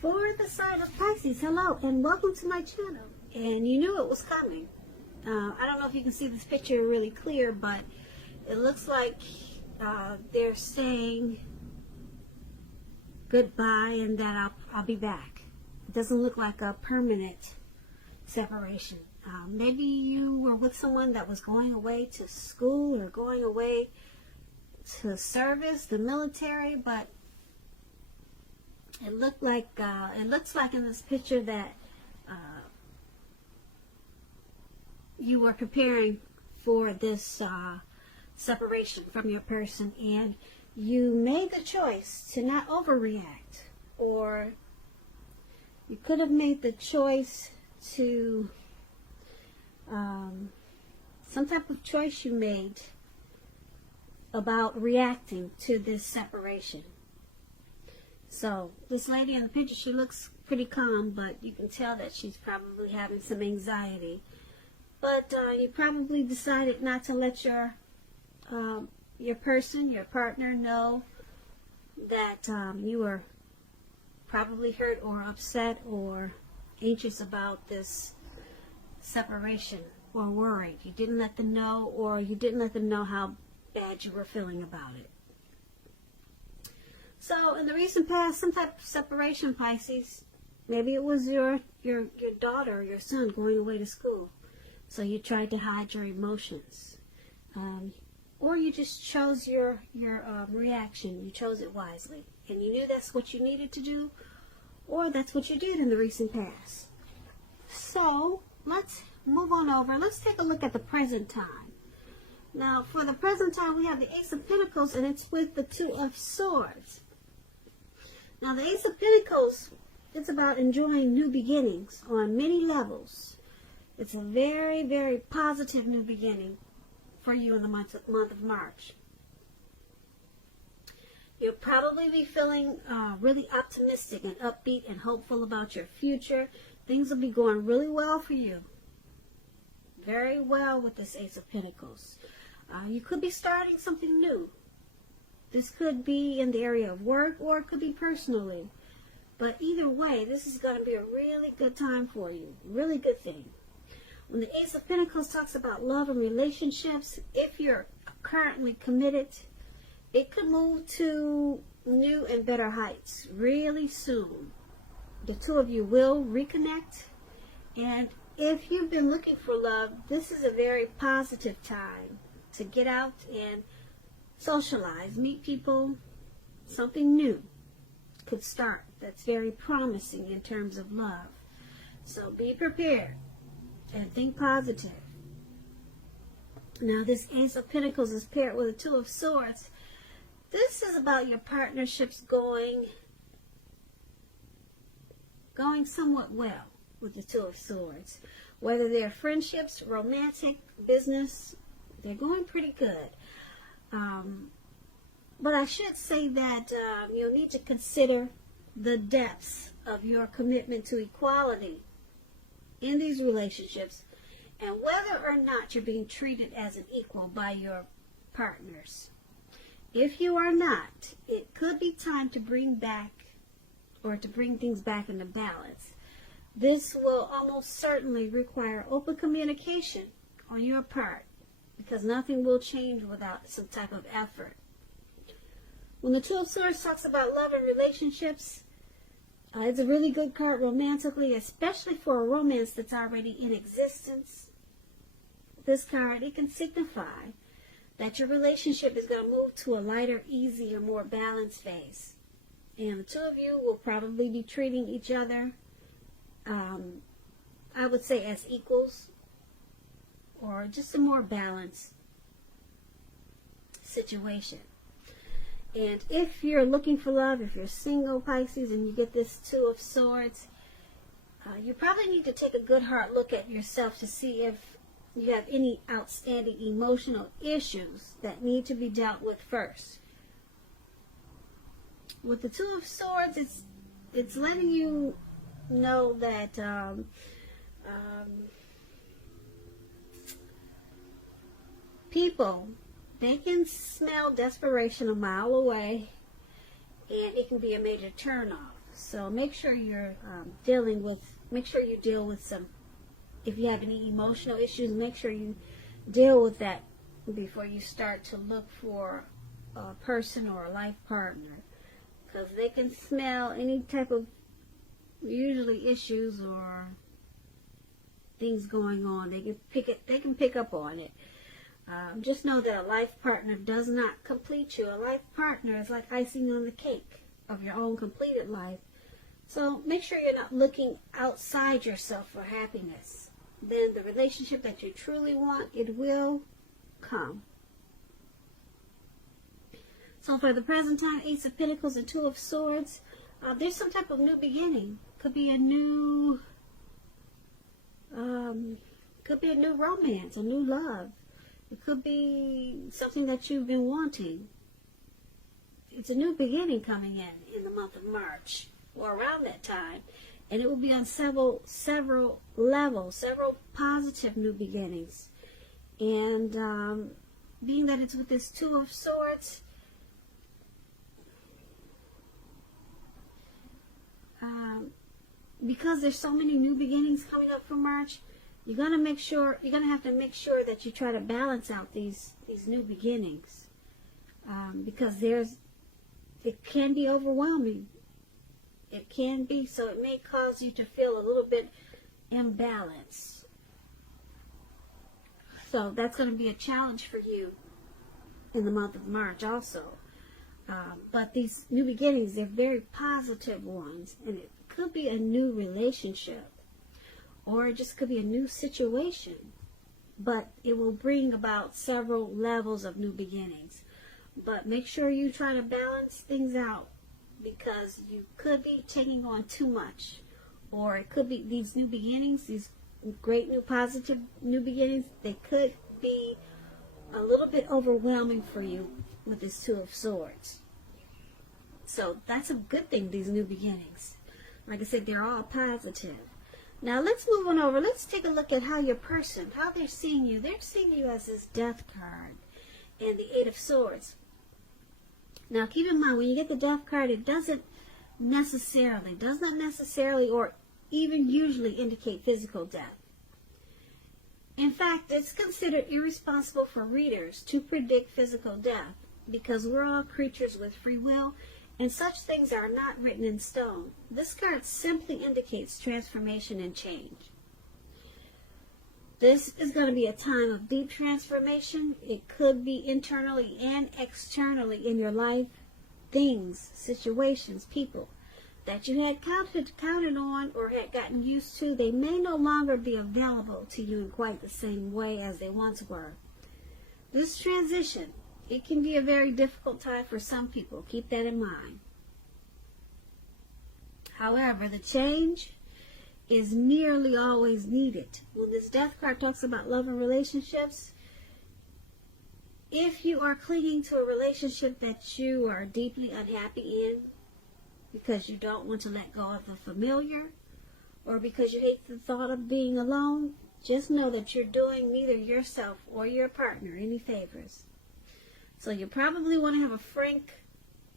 For the sign of Pisces, hello and welcome to my channel. And you knew it was coming. I don't know if you can see this picture really clear, but it looks like they're saying goodbye and that I'll be back. It doesn't look like a permanent separation. Maybe you were with someone that was going away to school or going away to service, the military, but it looks like in this picture that you were preparing for this separation from your person, and you made the choice to not overreact, or you could have made the choice to some type of choice you made about reacting to this separation. So this lady in the picture, she looks pretty calm, but you can tell that she's probably having some anxiety. But you probably decided not to let your person, your partner, know that you were probably hurt or upset or anxious about this separation or worried. You didn't let them know, or you didn't let them know how bad you were feeling about it. So in the recent past, some type of separation, Pisces, maybe it was your daughter or your son going away to school. So you tried to hide your emotions. Or you just chose your reaction. You chose it wisely. And you knew that's what you needed to do, or that's what you did in the recent past. So let's move on over. Let's take a look at the present time. Now, for the present time, we have the Ace of Pentacles, and it's with the Two of Swords. Now, the Ace of Pentacles, it's about enjoying new beginnings on many levels. It's a very, very positive new beginning for you in the month of March. You'll probably be feeling really optimistic and upbeat and hopeful about your future. Things will be going really well for you. Very well with this Ace of Pentacles. You could be starting something new. This could be in the area of work, or it could be personally. But either way, this is going to be a really good time for you. Really good thing. When the Ace of Pentacles talks about love and relationships, if you're currently committed, it could move to new and better heights really soon. The two of you will reconnect. And if you've been looking for love, this is a very positive time to get out and socialize, meet people. Something new could start that's very promising in terms of love. So be prepared and think positive. Now, this Ace of Pentacles is paired with a Two of Swords. This is about your partnerships going somewhat well with the Two of Swords. Whether they're friendships, romantic, business, they're going pretty good. But I should say that you'll need to consider the depths of your commitment to equality in these relationships, and whether or not you're being treated as an equal by your partners. If you are not, it could be time to bring things back into balance. This will almost certainly require open communication on your part, because nothing will change without some type of effort. When the Two of Swords talks about love and relationships, it's a really good card romantically, especially for a romance that's already in existence. This card, it can signify that your relationship is going to move to a lighter, easier, more balanced phase. And the two of you will probably be treating each other, I would say, as equals, or just a more balanced situation. And if you're looking for love, if you're single, Pisces, and you get this Two of Swords, you probably need to take a good hard look at yourself to see if you have any outstanding emotional issues that need to be dealt with first. With the Two of Swords, it's letting you know that people, they can smell desperation a mile away, and it can be a major turnoff. So make sure you're make sure you deal with some, if you have any emotional issues, make sure you deal with that before you start to look for a person or a life partner, because they can smell any type of usually issues or things going on. They can pick up on it. Just know that a life partner does not complete you. A life partner is like icing on the cake of your own completed life. So make sure you're not looking outside yourself for happiness. Then the relationship that you truly want, it will come. So for the present time, Ace of Pentacles and Two of Swords, there's some type of new beginning. Could be a new romance, a new love. It could be something that you've been wanting. It's a new beginning coming in the month of March or around that time, and it will be on several levels, several positive new beginnings. And being that it's with this Two of Swords, because there's so many new beginnings coming up for March, you're gonna have to make sure that you try to balance out these new beginnings, because it can be overwhelming. It can be, so it may cause you to feel a little bit imbalanced. So that's going to be a challenge for you in the month of March also. But these new beginnings, they're very positive ones, and it could be a new relationship, or it just could be a new situation, but it will bring about several levels of new beginnings. But make sure you try to balance things out, because you could be taking on too much, or it could be these new beginnings, these great new positive new beginnings, they could be a little bit overwhelming for you with this Two of Swords. So that's a good thing, these new beginnings. Like I said, they're all positive. Now let's move on over. Let's take a look at how your person, how they're seeing you. They're seeing you as this Death card and the Eight of Swords. Now keep in mind, when you get the Death card, it does not necessarily or even usually indicate physical death. In fact, it's considered irresponsible for readers to predict physical death, because we're all creatures with free will, and such things are not written in stone. This card simply indicates transformation and change. This is going to be a time of deep transformation. It could be internally and externally in your life. Things, situations, people that you had counted on or had gotten used to, they may no longer be available to you in quite the same way as they once were. This transition, it can be a very difficult time for some people. Keep that in mind. However, the change is nearly always needed. When this Death card talks about love and relationships, if you are clinging to a relationship that you are deeply unhappy in because you don't want to let go of the familiar, or because you hate the thought of being alone, just know that you're doing neither yourself or your partner any favors. So you probably want to have a frank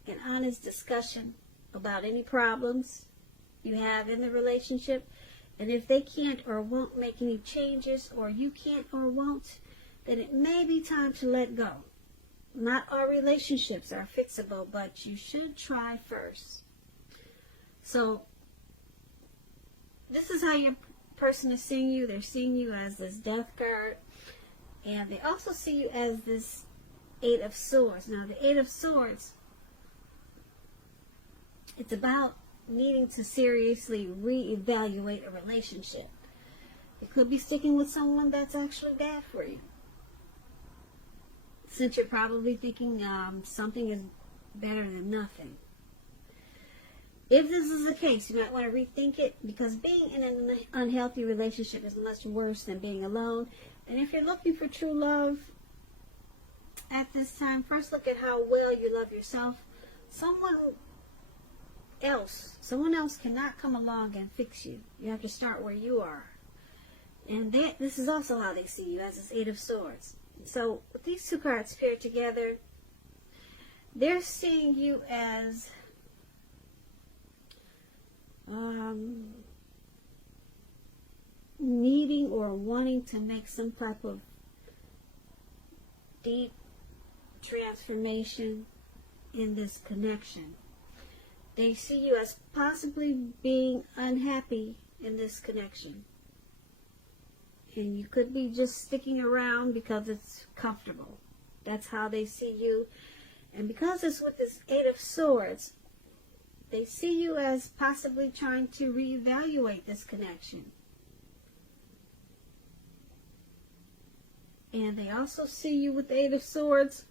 and honest discussion about any problems you have in the relationship. And if they can't or won't make any changes, or you can't or won't, then it may be time to let go. Not all relationships are fixable, but you should try first. So this is how your person is seeing you. They're seeing you as this Death card, and they also see you as this Eight of Swords. Now the Eight of Swords, it's about needing to seriously reevaluate a relationship. It could be sticking with someone that's actually bad for you, since you're probably thinking something is better than nothing. If this is the case, you might want to rethink it, because being in an unhealthy relationship is much worse than being alone. And if you're looking for true love at this time, first look at how well you love yourself. Someone else cannot come along and fix you. You have to start where you are. And this is also how they see you, as this Eight of Swords. So with these two cards paired together, they're seeing you as or wanting to make some type of deep transformation in this connection. They see you as possibly being unhappy in this connection. And you could be just sticking around because it's comfortable. That's how they see you. And because it's with this Eight of Swords, they see you as possibly trying to reevaluate this connection. And they also see you with the Eight of Swords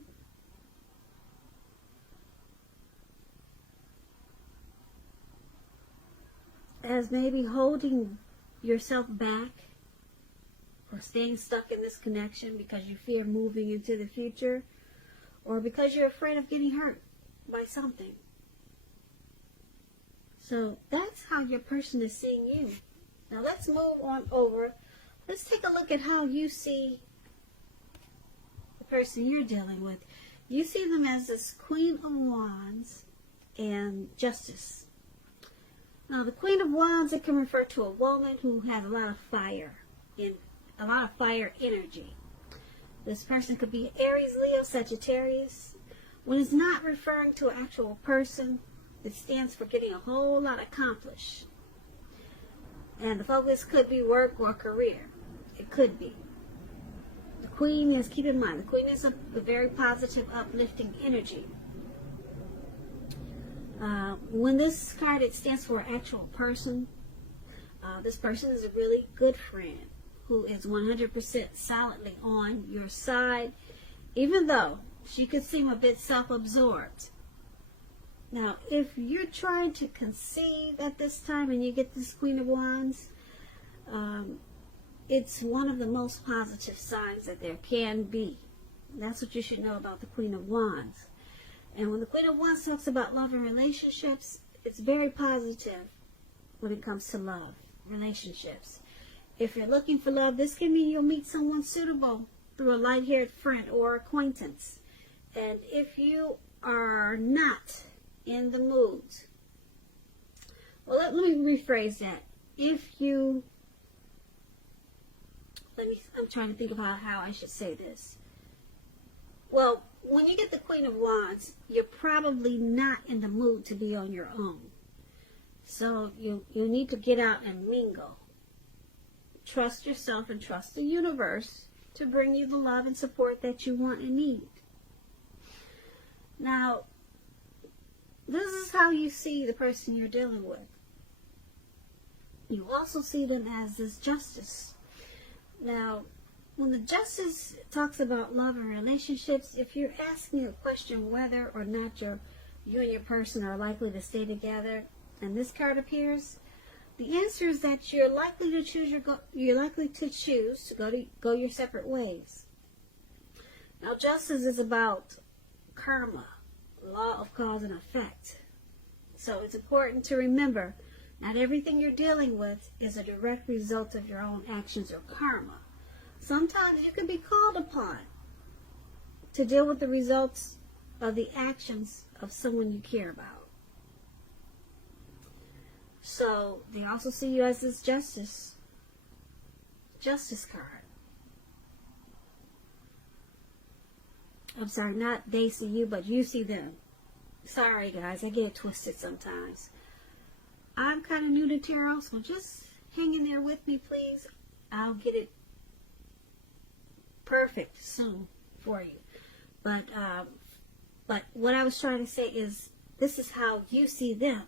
as maybe holding yourself back or staying stuck in this connection because you fear moving into the future, or because you're afraid of getting hurt by something. So that's how your person is seeing you. Now let's move on over. Let's take a look at how you see the person you're dealing with. You see them as this Queen of Wands and Justice. Now the Queen of Wands, it can refer to a woman who has a lot of fire energy. This person could be Aries, Leo, Sagittarius. When it's not referring to an actual person, it stands for getting a whole lot accomplished. And the focus could be work or career. It could be. The Queen is, keep in mind, the Queen is a very positive, uplifting energy. When this card, it stands for an actual person. This person is a really good friend who is 100% solidly on your side, even though she could seem a bit self-absorbed. Now, if you're trying to conceive at this time and you get this Queen of Wands, it's one of the most positive signs that there can be. That's what you should know about the Queen of Wands. And when the Queen of Wands talks about love and relationships, it's very positive when it comes to love, relationships. If you're looking for love, this can mean you'll meet someone suitable through a light-haired friend or acquaintance. And if you are not in the mood, well, let me rephrase that. I'm trying to think about how I should say this. Well, when you get the Queen of Wands, you're probably not in the mood to be on your own. So you need to get out and mingle. Trust yourself and trust the universe to bring you the love and support that you want and need. Now, this is how you see the person you're dealing with. You also see them as this Justice. Now, when the Justice talks about love and relationships, if you're asking a question whether or not you and your person are likely to stay together, and this card appears, the answer is that you're likely to choose to go your separate ways. Now, Justice is about karma, law of cause and effect. So it's important to remember, not everything you're dealing with is a direct result of your own actions or karma. Sometimes you can be called upon to deal with the results of the actions of someone you care about. So they also see you as this Justice card. I'm sorry, not they see you, but you see them. Sorry guys, I get it twisted sometimes. I'm kind of new to tarot, so just hang in there with me, please. I'll get it perfect soon for you. But what I was trying to say is, this is how you see them.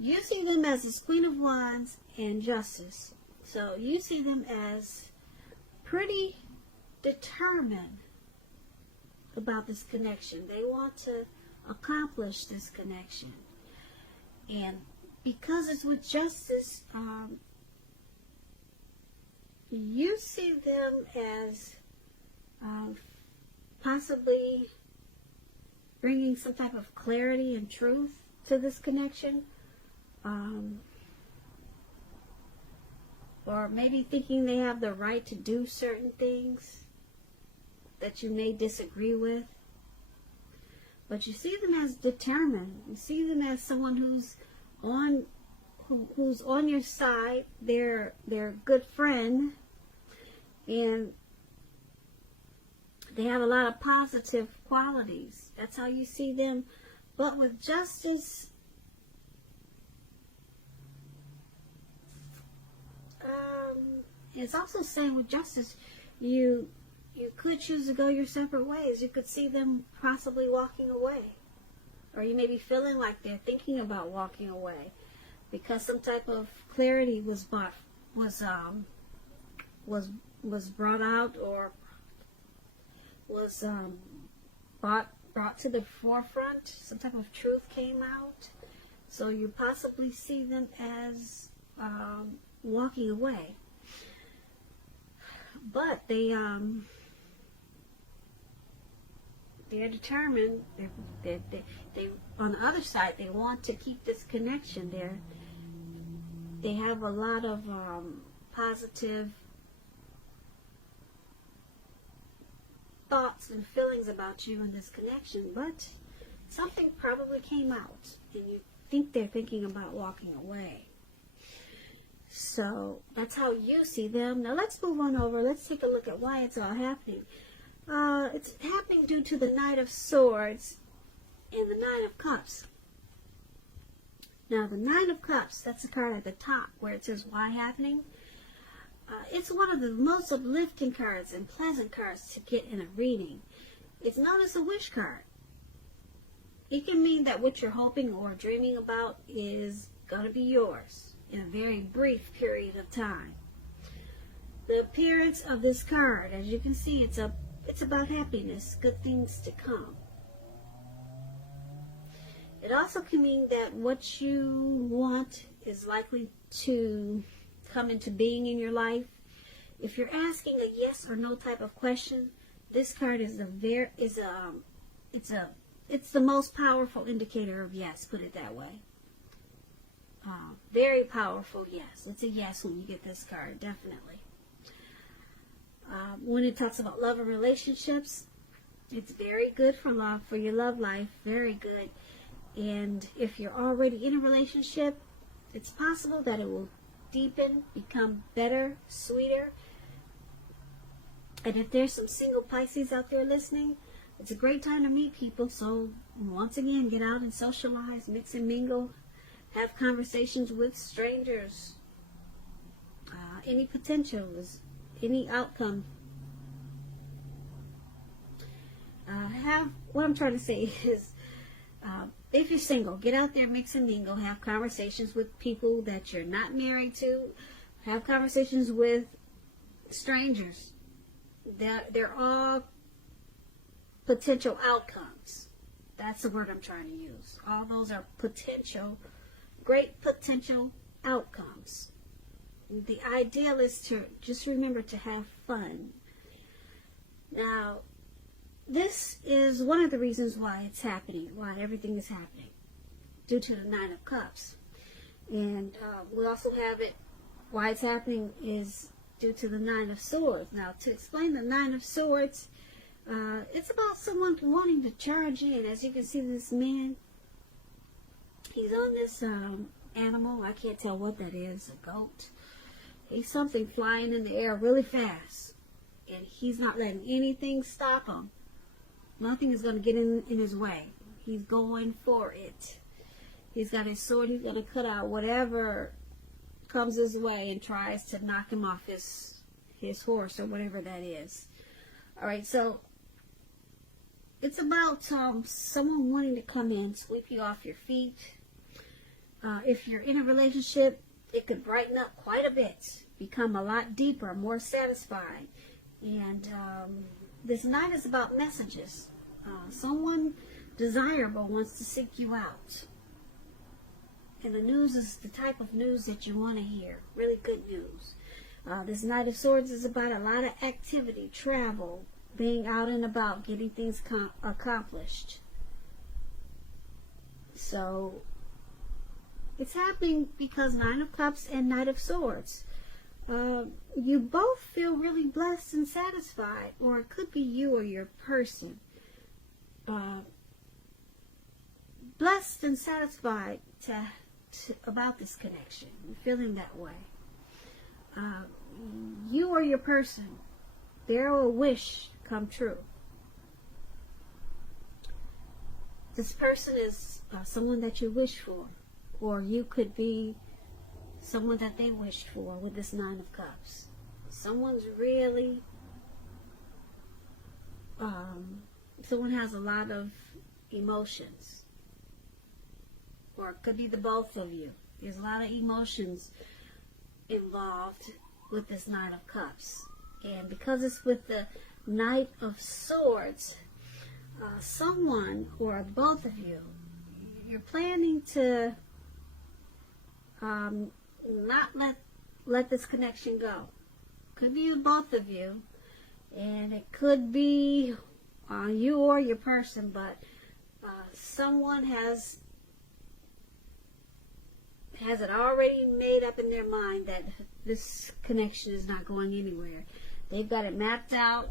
You see them as this Queen of Wands and Justice. So you see them as pretty determined about this connection. They want to accomplish this connection. And because it's with Justice, you see them as possibly bringing some type of clarity and truth to this connection. Or maybe thinking they have the right to do certain things that you may disagree with. But you see them as determined. You see them as someone who's on your side. They're a good friend. And they have a lot of positive qualities. That's how you see them. But with justice, it's also saying with justice, you could choose to go your separate ways. You could see them possibly walking away. Or you may be feeling like they're thinking about walking away because some type of clarity was brought out, or was brought to the forefront. Some type of truth came out. So you possibly see them as walking away. But they're determined. They on the other side, they want to keep this connection. They have a lot of positive thoughts and feelings about you in this connection, but something probably came out, and you think they're thinking about walking away. So that's how you see them. Now let's move on over. Let's take a look at why it's all happening. It's happening due to the Knight of Swords and the Nine of Cups. Now the Nine of Cups, that's the card at the top where it says why happening. It's one of the most uplifting cards and pleasant cards to get in a reading. It's known as a wish card. It can mean that what you're hoping or dreaming about is going to be yours in a very brief period of time. The appearance of this card, as you can see, it's about happiness, good things to come. It also can mean that what you want is likely to come into being in your life. If you're asking a yes or no type of question, this card is it's the most powerful indicator of yes, put it that way. Very powerful yes. It's a yes when you get this card, definitely. When it talks about love and relationships, it's very good for your love life, very good. And if you're already in a relationship, it's possible that it will deepen, become better, sweeter. And if there's some single Pisces out there listening, it's a great time to meet people. So once again, get out and socialize, mix and mingle, have conversations with strangers. Any potential is any outcome. What I'm trying to say is, if you're single, get out there, mix and mingle, have conversations with people that you're not married to, have conversations with strangers. They're all potential outcomes. That's the word I'm trying to use. All those are potential, great potential outcomes. The ideal is to just remember to have fun. Now, this is one of the reasons why it's happening, why everything is happening, due to the Nine of Cups. And we also have it, why it's happening is due to the Nine of Swords. Now, to explain the Nine of Swords, it's about someone wanting to charge in. As you can see, this man, he's on this animal. I can't tell what that is, a goat. He's something flying in the air really fast. And he's not letting anything stop him. Nothing is going to get in his way. He's going for it. He's got his sword. He's going to cut out whatever comes his way and tries to knock him off his horse or whatever that is. All right, so it's about someone wanting to come in, sweep you off your feet. If you're in a relationship, it could brighten up quite a bit, become a lot deeper, more satisfied. And this night is about messages. Someone desirable wants to seek you out. And the news is the type of news that you want to hear. Really good news. This Knight of Swords is about a lot of activity, travel, being out and about, getting things accomplished. So, it's happening because Nine of Cups and Knight of Swords. You both feel really blessed and satisfied, or it could be you or your person. Blessed and satisfied about this connection. You're feeling that way. You or your person they're a wish come true. This person is someone that you wish for, or you could be someone that they wished for with this Nine of Cups. Someone's really, someone has a lot of emotions, or it could be the both of you. There's a lot of emotions involved with this Nine of Cups. And because it's with the Knight of Swords, someone or both of you, you're planning to not let this connection go. Could be both of you, and it could be you or your person, but someone has it already made up in their mind that this connection is not going anywhere. They've got it mapped out.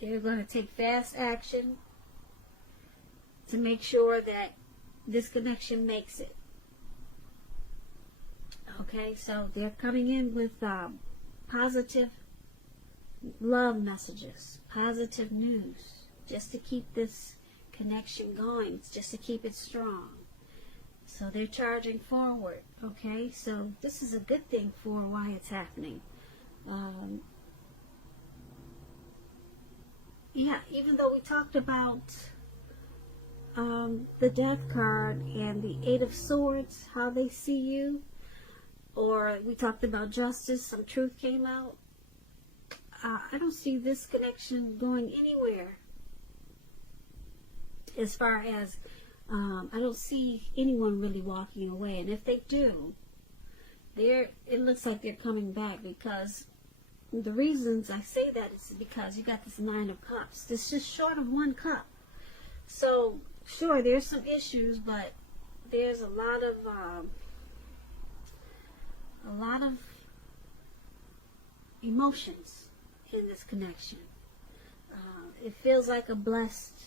They're going to take fast action to make sure that this connection makes it. Okay, so they're coming in with positive love messages, positive news, just to keep this connection going, just to keep it strong. So they're charging forward, okay? So this is a good thing for why it's happening. Yeah, even though we talked about the Death card and the Eight of Swords, how they see you, or we talked about justice, some truth came out, I don't see this connection going anywhere. As far as, I don't see anyone really walking away. And if they do, it looks like they're coming back, because the reasons I say that is because you got this Nine of Cups. It's just short of one cup. So, sure, there's some issues, but there's a lot of emotions in this connection. It feels like a blessed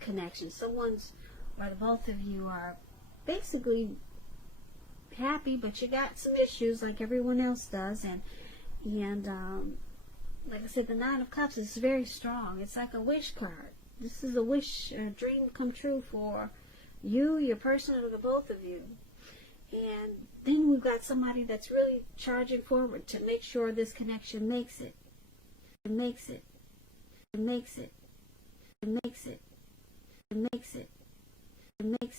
connection. Someone's, or both of you are basically happy, but you got some issues like everyone else does, and like I said, the Nine of Cups is very strong. It's like a wish card. This is a wish, a dream come true for you, your person, or the both of you. And then we've got somebody that's really charging forward to make sure this connection makes it. It makes it. It makes it. It makes it. It makes it. It makes